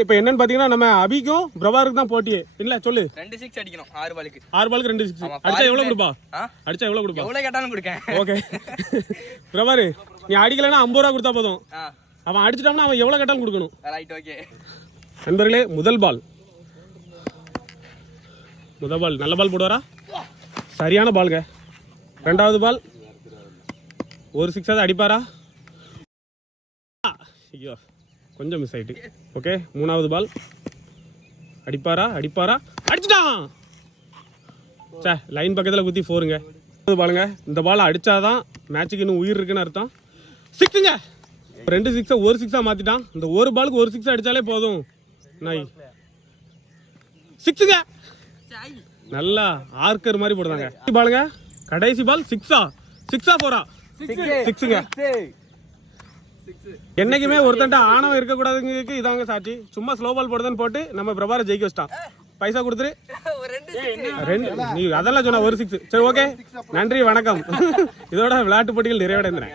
இப்போ என்னன்னு பாத்தீங்கன்னா நம்ம அபிக்கும் பிரபாருக்கு தான் போட்டியே. இல்ல சொல்லு. ரெண்டு சிக்ஸ் அடிக்கணும் ஆறு பாலுக்கு ஆறு பாலுக்கு ரெண்டு சிக்ஸ் அடிச்சா எவ்வளவு கொடுப்பா? அடிச்சா எவ்வளவு கொடுப்பா? எவ்வளவு கேட்டாலும் கொடுக்கேன். ஓகே. பிரபாரு நீ அடிக்கலைன்னா ஐம்பது ரூபா கொடுத்தா போதும். அவன் அடிச்சிட்டான்னா அவன் எவ்வளவு கேட்டாலும் கொடுக்கணும். ரைட் ஓகே நண்பர்களே முதல் பால் முதல் பால் நல்ல பால் போடுவாரா? சரியான பால்ங்க ரெண்டாவது பால் ஒரு சிக்ஸாவது அடிப்பாரா? ஐயோ. கொஞ்சம் மிஸ் ஆயிட்டு. ஓகே மூணாவது பால் அடிப்பாரா? அடிப்பாரா? அடிச்சிட்டான்! சே லைன் பக்கத்தில் குத்தி ஃபோருங்க பாலுங்க இந்த பால் அடிச்சாதான் மேட்சுக்கு இன்னும் உயிர் இருக்குன்னு அர்த்தம். சிக்ஸுங்க ரெண்டு சிக்ஸை ஒரு சிக்ஸாக மாற்றிட்டான் இந்த ஒரு பாலுக்கு ஒரு சிக்ஸ் அடித்தாலே போதும். நாய் சிக்ஸுங்க நல்லா ஆர்க்கர் மாதிரி போடுறாங்க. பாலுங்க கடைசி பால் சிக்ஸா சிக்ஸா போறா சிக்ஸுங்க என்னைக்குமே ஒருத்தன்ட்ட ஆணவம் இருக்கக்கூடாதுங்கிறதுக்கு இதாங்க சாட்சி. சும்மா ஸ்லோ பால் போடுதுன்னு போட்டு நம்ம பிரபார ஜெயிக்க வச்சிட்டான். பைசா கொடுத்துரு. ரெண்டு நீ அதெல்லாம் சொன்ன ஒரு சிக்ஸ் சரி ஓகே நன்றி வணக்கம். இதோட விளையாட்டு போட்டிகள் நிறைவடைந்தேன்.